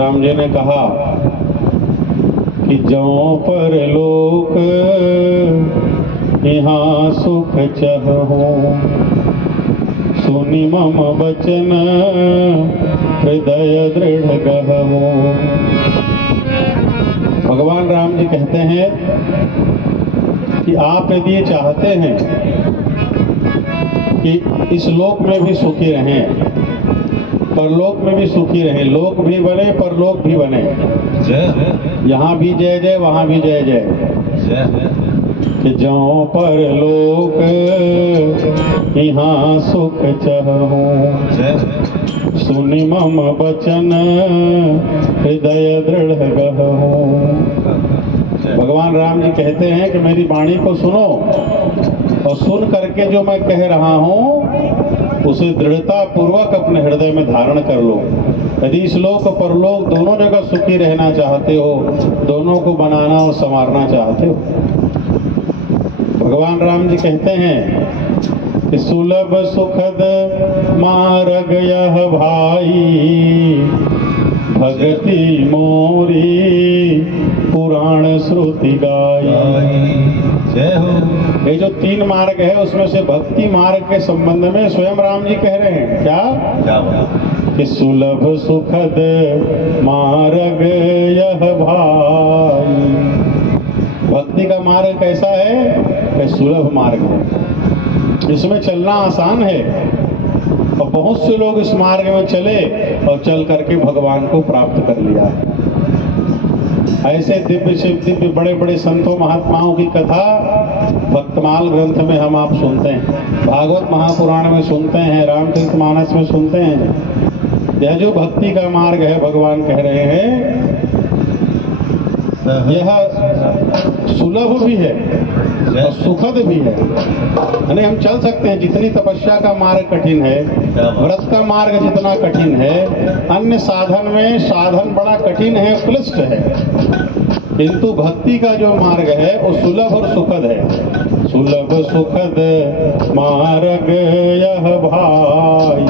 राम जी ने कहा कि जौं पर लोक यहाँ सुख चहूं, सुनि मम बचन हृदय दृढ़ गहूं। भगवान राम जी कहते हैं कि आप यदि चाहते हैं कि इस लोक में भी सुखी रहें, परलोक में भी सुखी रहें, लोक भी बने परलोक भी बने, यहाँ भी जय जय वहाँ भी जय जय, कि जौं परलोक यहाँ सुख चहूं, सुनि मम बचन हृदय दृढ़ गहूं। भगवान राम जी कहते हैं कि मेरी वाणी को सुनो और सुन करके जो मैं कह रहा हूँ उसे दृढ़ता पूर्वक अपने हृदय में धारण कर लो। यदि इस लोक परलोक दोनों जगह सुखी रहना चाहते हो, दोनों को बनाना और संवारना चाहते हो, भगवान राम जी कहते हैं कि सुलभ सुखद मार्ग यह भाई, भगति मोरी पुराण श्रुति गाई। जय हो। ये जो 3 मार्ग है उसमें से भक्ति मार्ग के संबंध में स्वयं राम जी कह रहे हैं क्या कि सुलभ सुखद मार्ग यह भाई। भक्ति का मार्ग कैसा है? कि सुलभ मार्ग है, इसमें चलना आसान है और बहुत से लोग इस मार्ग में चले और चल करके भगवान को प्राप्त कर लिया। ऐसे दिव्य से दिव्य बड़े बड़े संतों महात्माओं की कथा भक्तमाल ग्रंथ में हम आप सुनते हैं, भागवत महापुराण में सुनते हैं, रामचरितमानस में सुनते हैं। यह जो भक्ति का मार्ग है भगवान कह रहे हैं यह सुलभ भी है और सुखद भी है। यानी हम चल सकते हैं, जितनी तपस्या का मार्ग कठिन है, व्रत का मार्ग जितना कठिन है, अन्य साधन में साधन बड़ा कठिन है, क्लिष्ट है, किंतु भक्ति का जो मार्ग है वो सुलभ और सुखद है। सुलभ सुखद मार्ग यह भाई,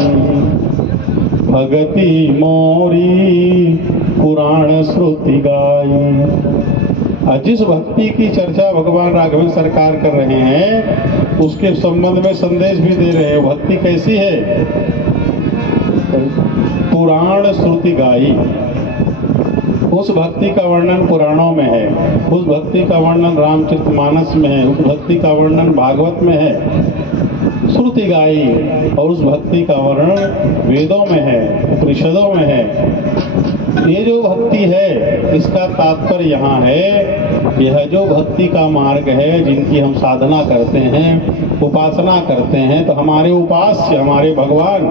भगति मोरी पुराण श्रुति गाई। जिस भक्ति की चर्चा भगवान राघवेंद्र सरकार कर रहे हैं उसके संबंध में संदेश भी दे रहे हैं। भक्ति कैसी है? पुराण श्रुति गाई। उस भक्ति का वर्णन पुराणों में है, उस भक्ति का वर्णन रामचरितमानस में है, उस भक्ति का वर्णन भागवत में है, श्रुति गाई, और उस भक्ति का वर्णन वेदों में है, उपनिषदों में है। ये जो भक्ति है इसका तात्पर्य यहाँ है, यह जो भक्ति का मार्ग है जिनकी हम साधना करते हैं, उपासना करते हैं, तो हमारे उपास्य हमारे भगवान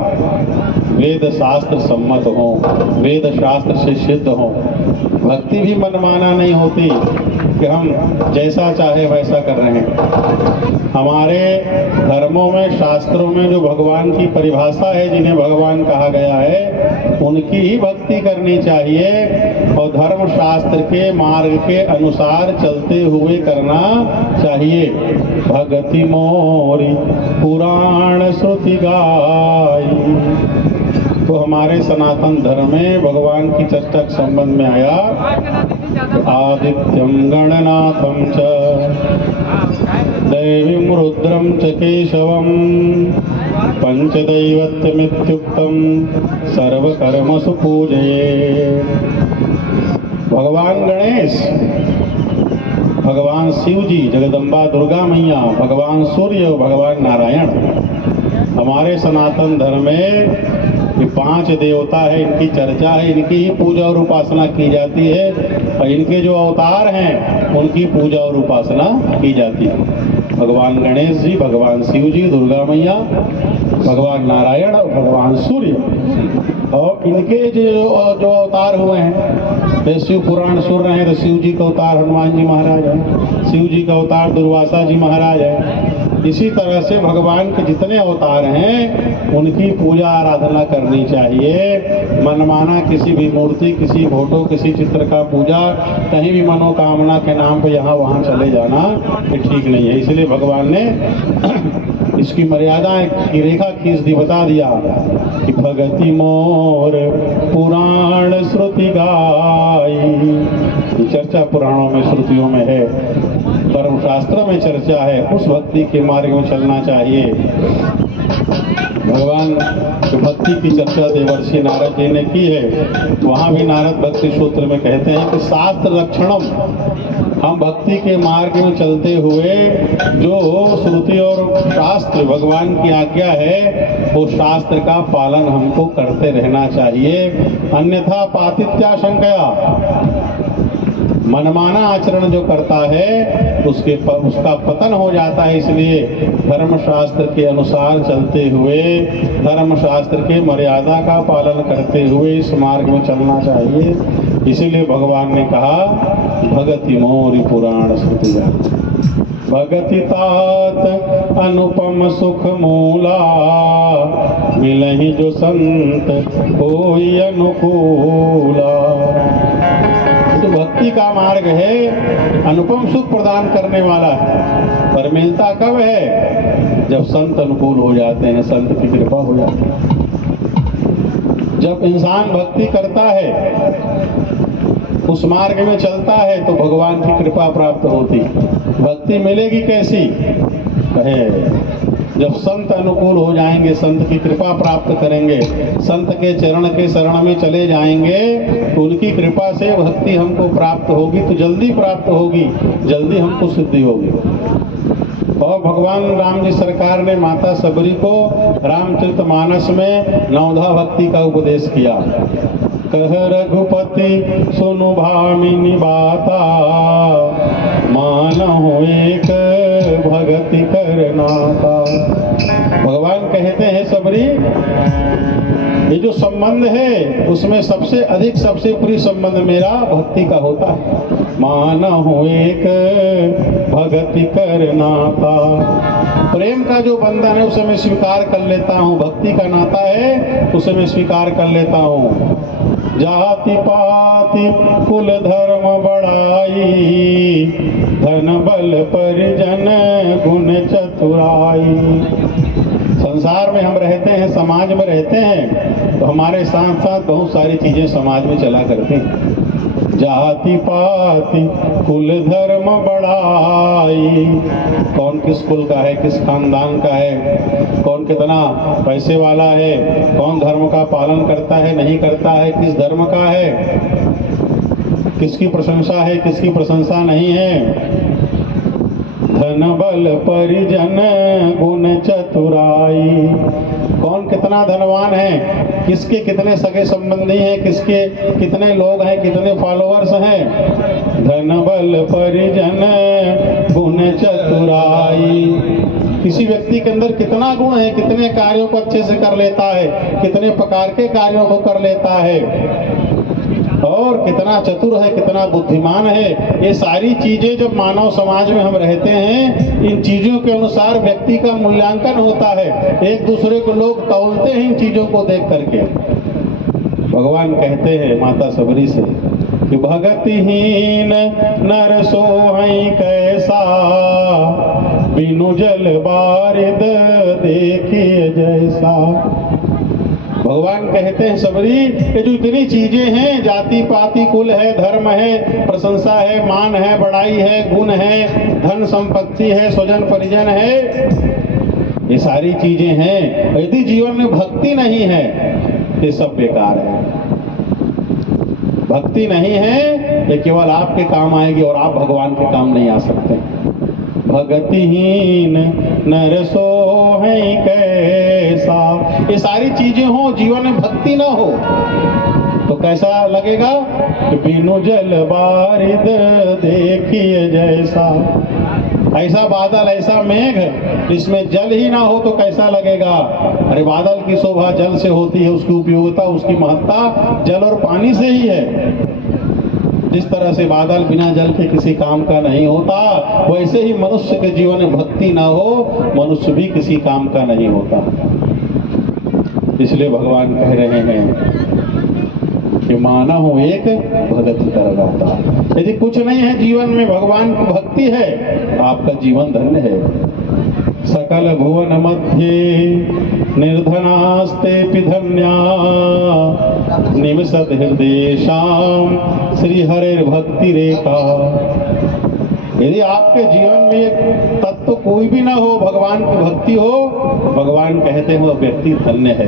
वेद शास्त्र सम्मत हो, वेद शास्त्र से सिद्ध हो। भक्ति भी मनमाना नहीं होती कि हम जैसा चाहे वैसा कर रहे हैं। हमारे धर्मों में शास्त्रों में जो भगवान की परिभाषा है, जिन्हें भगवान कहा गया है, उनकी ही भक्ति करनी चाहिए और धर्म शास्त्र के मार्ग के अनुसार चलते हुए करना चाहिए। भगति मोरी पुराण श्रुति गाई। तो हमारे सनातन धर्म में भगवान की चर्चा के संबंध में आया, आदित्यम गणनाथम च दैवीं रुद्रम च केशवम पंचदैवत्यमित्युक्तम सर्वकर्मसु पूजये। भगवान गणेश, भगवान शिव जी, जगदम्बा दुर्गा मैया, भगवान सूर्य, भगवान नारायण। हमारे सनातन धर्म में 5 देवता है, इनकी चर्चा है, इनकी ही पूजा और उपासना की जाती है और इनके जो अवतार हैं उनकी पूजा और उपासना की जाती है। भगवान गणेश जी, भगवान शिव जी, दुर्गा मैया, भगवान नारायण और भगवान सूर्य। और इनके जो अवतार हुए हैं, तो शिव पुराण सुन रहे हैं तो शिव जी का अवतार हनुमान जी महाराज है, शिव जी का अवतार दुर्वासा जी महाराज है। इसी तरह से भगवान के जितने अवतार हैं उनकी पूजा आराधना करनी चाहिए। मनमाना किसी भी मूर्ति, किसी फोटो, किसी चित्र का पूजा, कहीं भी मनोकामना के नाम पर यहाँ वहाँ चले जाना ये ठीक नहीं है। इसलिए भगवान ने इसकी मर्यादा की रेखा खींच दी, बता दिया कि भगति मोर पुराण श्रुति गा चर्चा पुराणों में श्रुतियों में है, धर्मशास्त्र में चर्चा है, उस भक्ति के मार्ग में चलना चाहिए। भगवान की भक्ति की चर्चा देवर्षि नारद जी ने की है। वहाँ भी नारद भक्ति सूत्र में कहते हैं कि शास्त्र रक्षणम, हम भक्ति के मार्ग में चलते हुए जो श्रुति और शास्त्र भगवान की आज्ञा है वो शास्त्र का पालन हमको करते रहना चाहिए। अन्यथा पातित्याशंकया, मनमाना आचरण जो करता है उसका पतन हो जाता है। इसलिए धर्मशास्त्र के अनुसार चलते हुए, धर्मशास्त्र के मर्यादा का पालन करते हुए इस मार्ग में चलना चाहिए। इसीलिए भगवान ने कहा भगति मोरि पुराण श्रुति भगति तात अनुपम सुख मूला, मिलहि जो संत होई अनुकूला। तो भक्ति का मार्ग है, अनुपम सुख प्रदान करने वाला है, पर मिलता कब है? जब संत अनुकूल हो जाते हैं, संत की कृपा हो जाती है। जब इंसान भक्ति करता है, उस मार्ग में चलता है, तो भगवान की कृपा प्राप्त होती। भक्ति मिलेगी कैसी? है जब संत अनुकूल हो जाएंगे, संत की कृपा प्राप्त करेंगे, संत के चरण के शरण में चले जाएंगे, तो उनकी कृपा से भक्ति हमको प्राप्त होगी, तो जल्दी प्राप्त होगी, जल्दी हमको सिद्धि होगी। और भगवान राम जी सरकार ने माता सबरी को रामचरितमानस में नवधा भक्ति का उपदेश किया। कह रघुपति सुनु भामिनी बाता, मानहु एक भगति करनाता। भगवान कहते हैं सबरी, ये जो संबंध है उसमें सबसे अधिक, सबसे प्रिय संबंध मेरा भक्ति का होता है। मानहु एक भगति करनाता, प्रेम का जो बंधन है उसे मैं स्वीकार कर लेता हूँ, भक्ति का नाता है उसे मैं स्वीकार कर लेता हूँ। जाति पाति कुल धर्म बड़ाई, धन बल परिजन गुण चतुराई। संसार में हम रहते हैं, समाज में रहते हैं, तो हमारे साथ साथ बहुत सारी चीजें समाज में चला करती हैं। जाति पाति कुल धर्म बड़ाई, कौन किस कुल का है, किस खानदान का है, कौन कितना पैसे वाला है, कौन धर्म का पालन करता है नहीं करता है, किस धर्म का है, किसकी प्रशंसा है किसकी प्रशंसा नहीं है। धन बल परिजन गुण चतुराई, कौन कितना धनवान है, किसके कितने सगे संबंधी हैं, किसके कितने लोग हैं, कितने फॉलोअर्स हैं। धन बल परिजन गुण चतुराई, किसी व्यक्ति के अंदर कितना गुण है, कितने कार्यों को अच्छे से कर लेता है, कितने प्रकार के कार्यों को कर लेता है, और कितना चतुर है, कितना बुद्धिमान है। ये सारी चीजें जब मानव समाज में हम रहते हैं, इन चीजों के अनुसार व्यक्ति का मूल्यांकन होता है। एक दूसरे को लोग तौलते हैं इन चीजों को देख करके। भगवान कहते हैं माता सबरी से कि भगतिहीन नर सोहई कैसा, बिनु जल बारिद देखिए जैसा। भगवान कहते हैं सबरी, ये जो इतनी चीजें हैं, जाति पाति कुल है, धर्म है, प्रशंसा है, मान है, बड़ाई है, गुण है, धन संपत्ति है, स्वजन परिजन है, ये सारी चीजें हैं, यदि जीवन में भक्ति नहीं है ये सब बेकार है। भक्ति नहीं है ये केवल आपके काम आएगी और आप भगवान के काम नहीं आ सकते। भगतिहीन नर सोहई कैसा, ये सारी चीजें हो, जीवन में भक्ति ना हो तो कैसा लगेगा कि बिनु जल बारिद देखिए जैसा। ऐसा बादल, ऐसा मेघ, इसमें जल ही ना हो तो कैसा लगेगा। अरे बादल की शोभा जल से होती है, उसकी उपयोगिता, उसकी महत्ता जल और पानी से ही है। जिस तरह से बादल बिना जल के किसी काम का नहीं होता, वैसे ही मनुष्य के जीवन में भक्ति ना हो, मनुष्य भी किसी काम का नहीं होता। इसलिए भगवान कह रहे हैं कि माना हो एक भगत करदाता। यदि कुछ नहीं है जीवन में, भगवान की भक्ति है, आपका जीवन धन्य है। सकल भुवन मध्य निर्धनास्ते धन्या, निमिषत हृदय श्याम श्री हरिर भक्ति रेखा। यदि आपके जीवन में एक तत्व कोई भी ना हो, भगवान की भक्ति हो, भगवान कहते हैं वह व्यक्ति धन्य है।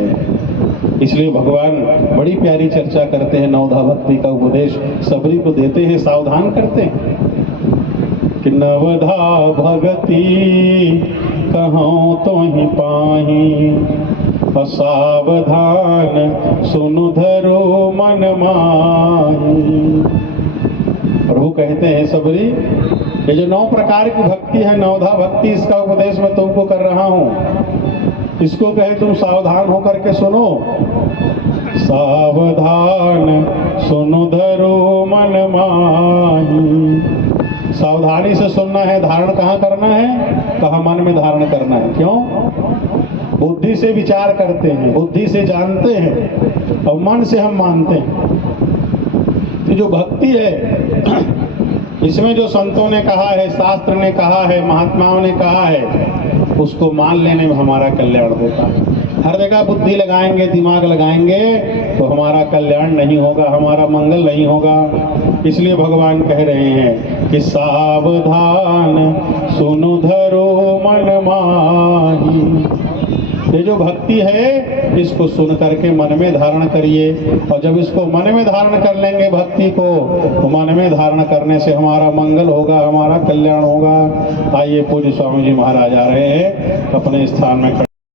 इसलिए भगवान बड़ी प्यारी चर्चा करते हैं, नवधा भक्ति का उपदेश सबरी को देते हैं, सावधान करते हैं कि नवधा भगति कहूँ तो ही पाही, असावधान सुनु धरो मन माही। प्रभु कहते हैं सबरी, ये जो 9 प्रकार की भक्ति है, नवधा भक्ति, इसका उपदेश मैं तुमको कर रहा हूँ। इसको कहे तुम सावधान होकर के सुनो। सावधान सुनो धरो मन माही। सावधानी से सुनना है। धारण कहाँ करना है? कहाँ? मन में धारण करना है। क्यों? बुद्धि से विचार करते हैं, बुद्धि से जानते हैं और मन से हम मानते हैं। तो जो भक्ति है, इसमें जो संतों ने कहा है, शास्त्र ने कहा है, महात्माओं ने कहा है, उसको मान लेने में हमारा कल्याण होता है। हर जगह बुद्धि लगाएंगे, दिमाग लगाएंगे तो हमारा कल्याण नहीं होगा, हमारा मंगल नहीं होगा। इसलिए भगवान कह रहे हैं कि सावधान सुनो धरो मन माही। ये जो भक्ति है, इसको सुन करके मन में धारण करिए। और जब इसको मन में धारण कर लेंगे भक्ति को, तो मन में धारण करने से हमारा मंगल होगा, हमारा कल्याण होगा। आइए पूज्य स्वामी जी महाराज आ रहे हैं, अपने स्थान में